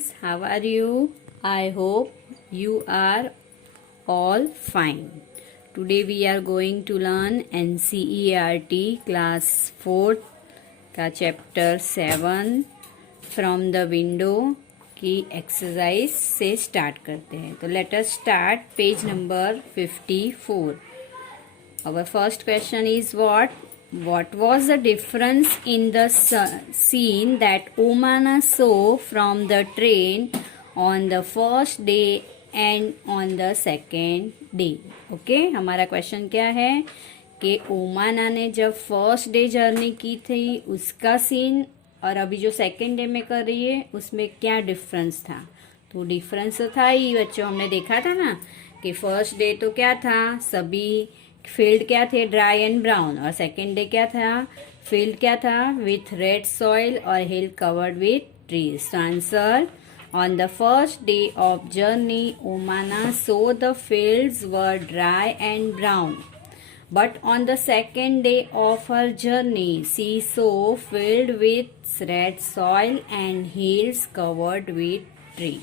students, how are you? I hope you are all fine. Today we are going to learn NCERT class 4th का chapter 7 from the window की exercise से start करते हैं. तो let us start page number 54. Our first question is what? What was the difference in the scene that Omana saw from the train on the first day and on the second day? Okay, हमारा question क्या है कि ओमाना ने जब first day journey की थी उसका scene और अभी जो सेकेंड डे में कर रही है उसमें क्या डिफरेंस था. तो डिफरेंस तो था ही बच्चों, हमने देखा था ना कि फर्स्ट डे तो क्या था, सभी फील्ड क्या थे, ड्राई एंड ब्राउन. और सेकेंड डे क्या था, फील्ड क्या था, विथ रेड सॉइल और हिल कवर्ड विथ ट्रीज. तो answer, on the first day of journey Omana saw the fields were dry and brown, but on the second day of her journey she saw filled with red soil and hills covered with tree.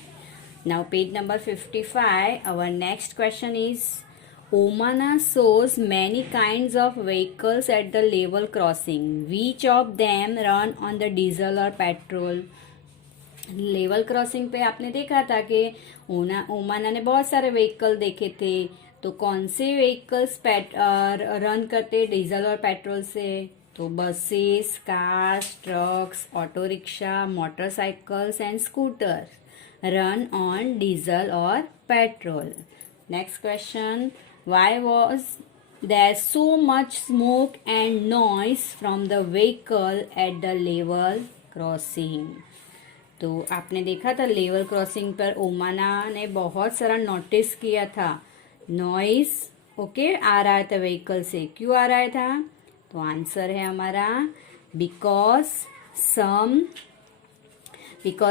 Now page number 55. Our next question is, Omana shows many kinds of vehicles at the level crossing. Which of them run on the diesel or petrol? Level crossing पे आपने देखा था कि ओमाना ने बहुत सारे vehicle देखे थे. तो कौन से व्हीकल्स रन करते डीजल और पेट्रोल से? तो buses, cars, trucks, auto rickshaw, motorcycles and scooter run on diesel और petrol. Next question, why was there so much smoke and noise from the vehicle at the level crossing? तो आपने देखा था level crossing पर ओमाना ने बहुत सारा notice किया था. नॉइस ओके आ रहा था व्हीकल से. क्यों आ रहा था? तो आंसर है हमारा because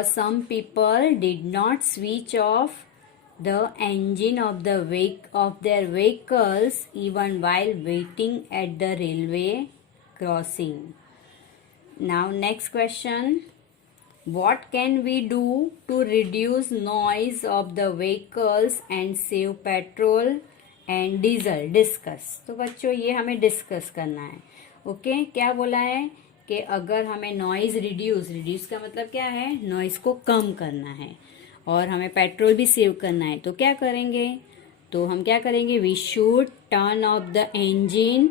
some people did not switch off the engine of their vehicles even while waiting at the railway crossing. Now next question, what can we do to reduce noise of the vehicles and save petrol and diesel? Discuss. तो बच्चों ये हमें discuss करना है. Okay क्या बोला है कि अगर हमें नॉइज रिड्यूस का मतलब क्या है, नॉइज को कम करना है और हमें पेट्रोल भी सेव करना है. तो क्या करेंगे? तो हम क्या करेंगे, we should turn off the engine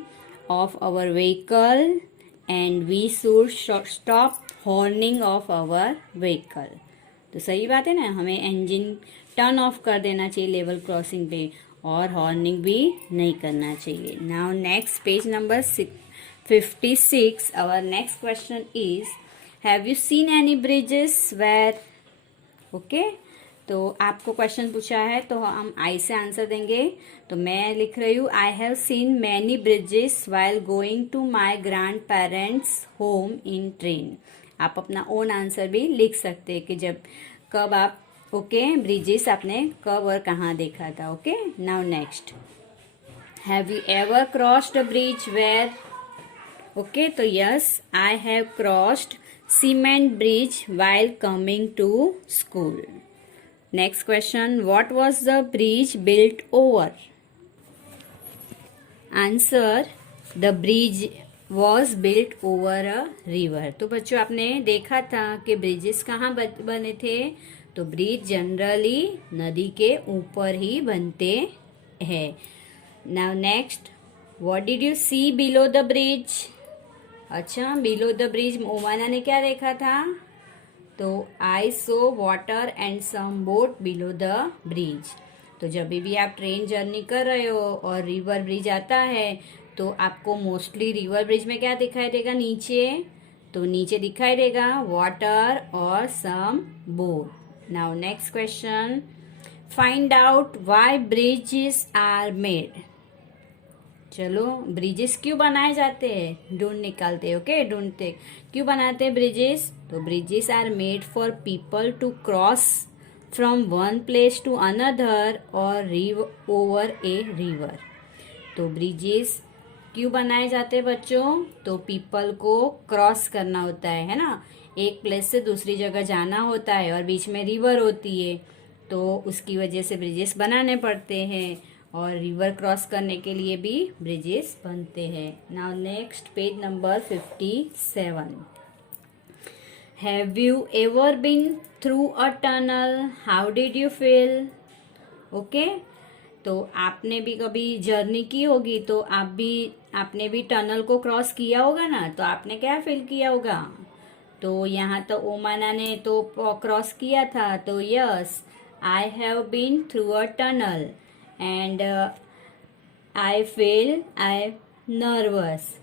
of our vehicle and we should stop horning of our vehicle. तो सही बात है ना, हमें इंजन टर्न ऑफ कर देना चाहिए लेवल क्रॉसिंग पे और हॉर्निंग भी नहीं करना चाहिए. Now next page number 56. Our next question is, have you seen any bridges where? Okay तो आपको क्वेश्चन पूछा है तो हम आई से आंसर देंगे. तो मैं लिख रही हूँ, I have seen many bridges while going to my grandparents home in train. आप अपना ओन आंसर भी लिख सकते हैं कि जब कब आप ब्रिजेस आपने कब और कहाँ देखा था. Okay now next, have you ever crossed a bridge where? Okay तो yes, I have crossed cement bridge while coming to school. Next question, what was the bridge built over? Answer, the bridge was built over a river. तो बच्चों आपने देखा था कि bridges कहाँ बने थे. तो ब्रिज जनरली नदी के ऊपर ही बनते हैं. Now next, what did you see below the bridge? अच्छा, बिलो द ब्रिज ओमाना ने क्या देखा था? तो I saw water and some boat below the bridge. तो जब भी आप ट्रेन जर्नी कर रहे हो और रिवर ब्रिज आता है तो आपको मोस्टली रिवर ब्रिज में क्या दिखाई देगा, नीचे. तो नीचे दिखाई देगा वाटर और some boat. Now next question, find out why bridges are made. चलो ब्रिजेस क्यों बनाए जाते हैं, ढूंढ निकालते हैं. ओके ढूंढते क्यों बनाते हैं ब्रिजेस. तो bridges are made for people to cross from one place to another और ओवर ए रिवर. तो ब्रिजेस क्यों बनाए जाते हैं बच्चों? तो पीपल को क्रॉस करना होता है ना, एक प्लेस से दूसरी जगह जाना होता है और बीच में रिवर होती है, तो उसकी वजह से ब्रिजेस बनाने पड़ते हैं और रिवर क्रॉस करने के लिए भी ब्रिजेस बनते हैं। Now next page number 57। Have you ever been through a tunnel? How did you feel? Okay, तो आपने भी कभी जर्नी की होगी, तो आपने भी टनल को क्रॉस किया होगा ना, तो आपने क्या फील किया होगा? तो यहाँ तो ओमाना ने तो क्रॉस किया था, तो yes, I have been through a tunnel and I nervous.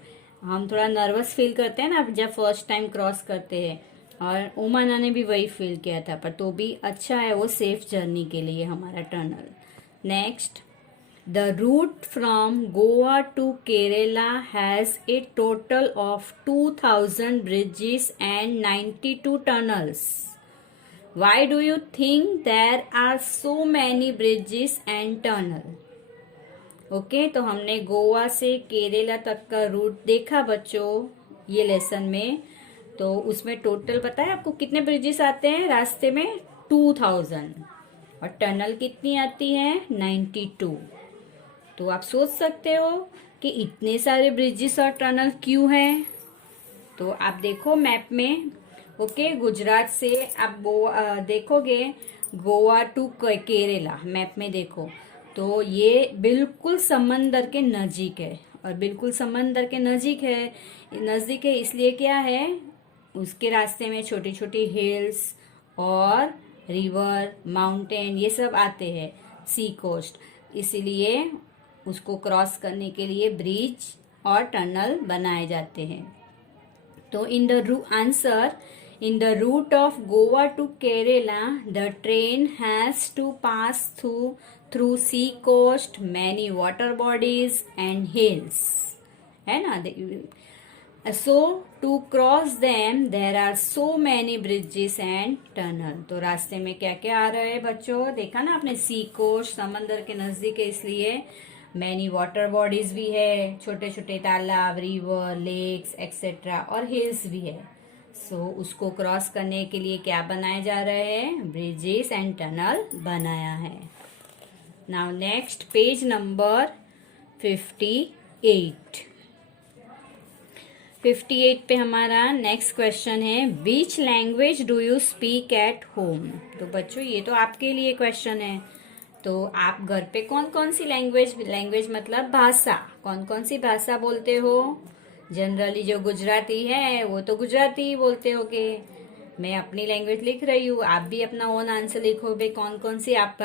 हम थोड़ा नर्वस फील करते हैं ना जब फर्स्ट टाइम क्रॉस करते हैं, और ओमाना ने भी वही फील किया था, पर तो भी अच्छा है वो सेफ जर्नी के लिए हमारा tunnel. Next, the route from Goa to Kerala has a total of 2000 bridges and 92 tunnels. Why do you think there are so many bridges and tunnel? Okay, तो हमने गोवा से केरला तक का रूट देखा बच्चों ये लेसन में। तो उसमें टोटल पता है आपको कितने ब्रिजेस आते हैं रास्ते में? 2000, और टनल कितनी आती है? 92। तो आप सोच सकते हो कि इतने सारे ब्रिजेस और टनल क्यों हैं। तो आप देखो मैप में, ओके, गुजरात से आप देखोगे गोवा टू केरला, मैप में देखो तो ये बिल्कुल समंदर के नजीक है, और बिल्कुल समंदर के नजीक है इसलिए क्या है, उसके रास्ते में छोटी छोटी हिल्स और रिवर, माउंटेन, ये सब आते हैं, सी कोस्ट, इसीलिए उसको क्रॉस करने के लिए ब्रिज और टनल बनाए जाते हैं। तो in the route of Goa to Kerala the train has to pass through sea coast, many water bodies and hills, है ना। So to cross them there are so many bridges and tunnel। तो रास्ते में क्या क्या आ रहा है बच्चों, देखा ना आपने, सी कोस्ट, समंदर के नजदीक है इसलिए मैनी वाटर बॉडीज भी है, छोटे छोटे तालाब, रिवर, लेक्स एक्सेट्रा, और हिल्स भी है। सो उसको क्रॉस करने के लिए क्या बनाए जा रहे हैं? ब्रिजेस एंड टनल बनाया है। Now next page number 58। 58 पे हमारा नेक्स्ट क्वेश्चन है, which language do you speak at home? तो बच्चों ये तो आपके लिए क्वेश्चन है, तो आप घर पे कौन कौन सी लैंग्वेज मतलब भाषा, कौन कौन सी भाषा बोलते हो? जनरली जो गुजराती है वो तो गुजराती ही बोलते होगे। मैं अपनी लैंग्वेज लिख रही हूँ, आप भी अपना ओन आंसर लिखो भाई, कौन कौन सी आप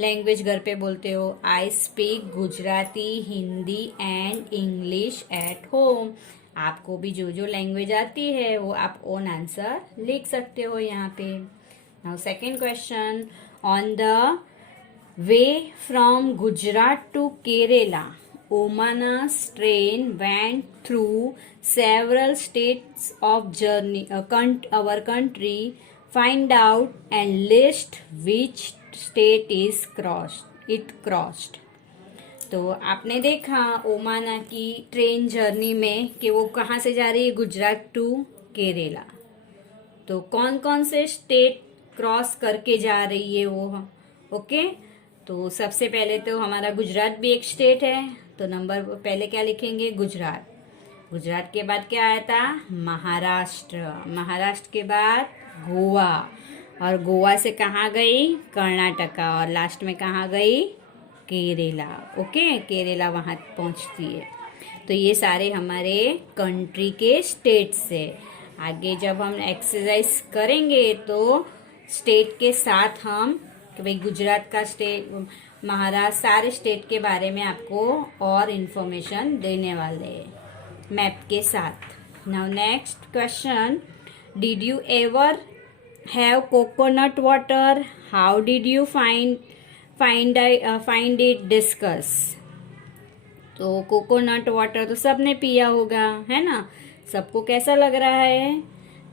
लैंग्वेज घर पे बोलते हो? I speak Gujarati, Hindi and English at home. आपको भी जो जो लैंग्वेज आती है वो आप ओन आंसर लिख सकते हो यहाँ पे। Now second question, on the way from Gujarat to Kerala Omana's train went through several states of our country. Find out and list which state it crossed. तो आपने देखा ओमाना की ट्रेन जर्नी में कि वो कहाँ से जा रही है? गुजरात टू केरला। तो कौन कौन से स्टेट क्रॉस करके जा रही है वो? ओके, तो सबसे पहले तो हमारा गुजरात भी एक स्टेट है, तो नंबर पहले क्या लिखेंगे? गुजरात। गुजरात के बाद क्या आया था? महाराष्ट्र। महाराष्ट्र के बाद गोवा, और गोवा से कहाँ गई? कर्नाटका, और लास्ट में कहाँ गई? केरला। ओके, केरला वहां पहुंचती है। तो ये सारे हमारे कंट्री के स्टेट्स है। आगे जब हम एक्सरसाइज करेंगे तो स्टेट के साथ हम कि भाई गुजरात का स्टेट, महाराष्ट्र, सारे स्टेट के बारे में आपको और इन्फॉर्मेशन देने वाले हैं मैप के साथ। Now next question, did you ever have coconut water? How did you find it? Discuss. तो कोकोनट वाटर तो सबने पिया होगा, है ना, सबको कैसा लग रहा है?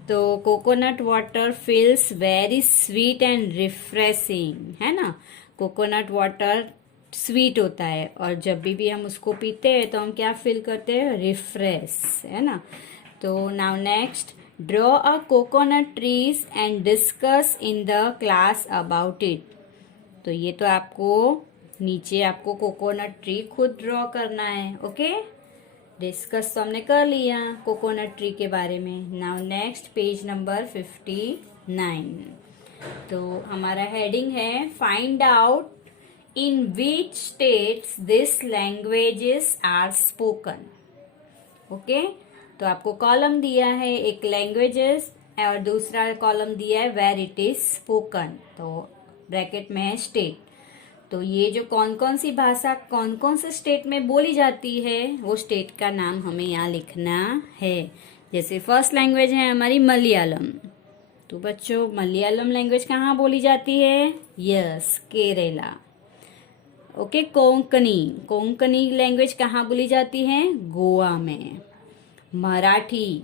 तो coconut water feels very sweet and refreshing, है ना। कोकोनट वाटर स्वीट होता है, और जब भी हम उसको पीते हैं तो हम क्या फील करते हैं? रिफ्रेश, है ना। तो now next, draw a coconut trees and discuss in the class about it. तो ये तो आपको नीचे आपको कोकोनट ट्री खुद ड्रॉ करना है। ओके, डिस्कस तो हमने कर लिया कोकोनट ट्री के बारे में। Now next page number 59। तो हमारा हेडिंग है find out in which states this languages are spoken. Okay, तो आपको कॉलम दिया है, एक लैंग्वेजेस और दूसरा कॉलम दिया है वेर इट इज स्पोकन। तो ब्रैकेट में है स्टेट। तो ये जो कौन कौन सी भाषा कौन कौन से स्टेट में बोली जाती है वो स्टेट का नाम हमें यहाँ लिखना है। जैसे फर्स्ट लैंग्वेज है हमारी मलयालम। तो बच्चों मलयालम लैंग्वेज कहाँ बोली जाती है? Yes, Kerala. Okay, Konkani, Konkani language कहाँ बोली जाती है? गोवा में। मराठी,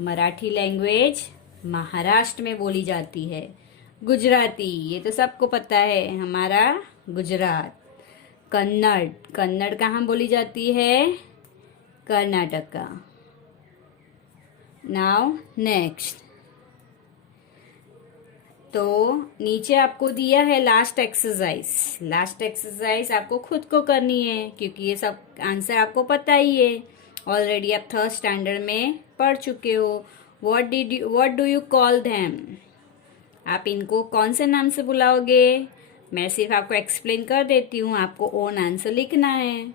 मराठी लैंग्वेज महाराष्ट्र में बोली जाती है। गुजराती, ये तो सबको पता है हमारा गुजरात। कन्नड़, कन्नड़ कहाँ बोली जाती है? कर्नाटका। नाउ नेक्स्ट, तो नीचे आपको दिया है लास्ट एक्सरसाइज। लास्ट एक्सरसाइज आपको खुद को करनी है क्योंकि ये सब आंसर आपको पता ही है, ऑलरेडी आप थर्ड स्टैंडर्ड में पढ़ चुके हो। What do you call them? आप इनको कौन से नाम से बुलाओगे? मैं सिर्फ आपको एक्सप्लेन कर देती हूँ, आपको ओन आंसर लिखना है।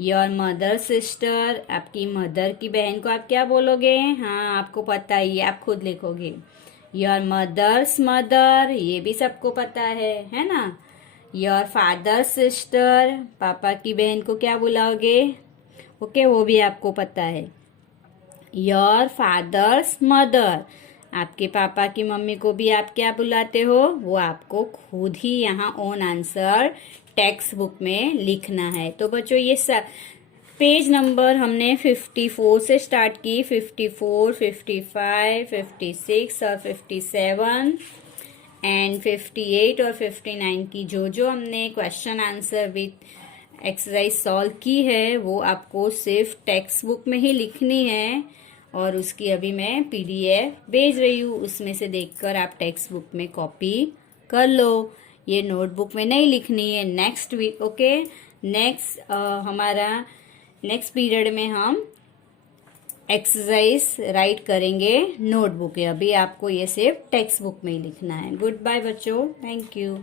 योर मदर सिस्टर, आपकी मदर की बहन को आप क्या बोलोगे? हाँ, आपको पता ही है, आप खुद लिखोगे। योर मदर्स मदर, ये भी सबको पता है ना। योर फादर सिस्टर, पापा की बहन को क्या बुलाओगे? ओके, वो भी आपको पता है। योर फादर्स मदर, आपके पापा की मम्मी को भी आप क्या बुलाते हो? वो आपको खुद ही यहाँ ओन आंसर टेक्स्ट बुक में लिखना है। तो बच्चों ये पेज नंबर हमने 54 से स्टार्ट की, 54, 55, 56 और 57 एंड 58 और 59 की जो हमने question answer with exercise solve की है वो आपको सिर्फ टेक्स्ट बुक में ही लिखनी है। और उसकी अभी मैं पीडीएफ भेज रही हूँ, उसमें से देखकर आप टेक्स्ट बुक में कॉपी कर लो। ये नोटबुक में नहीं लिखनी है, नेक्स्ट वीक। ओके, नेक्स्ट हमारा नेक्स्ट पीरियड में हम एक्सरसाइज राइट करेंगे नोटबुक है। अभी आपको ये सिर्फ टेक्स्ट बुक में ही लिखना है। गुड बाय बच्चों, थैंक यू।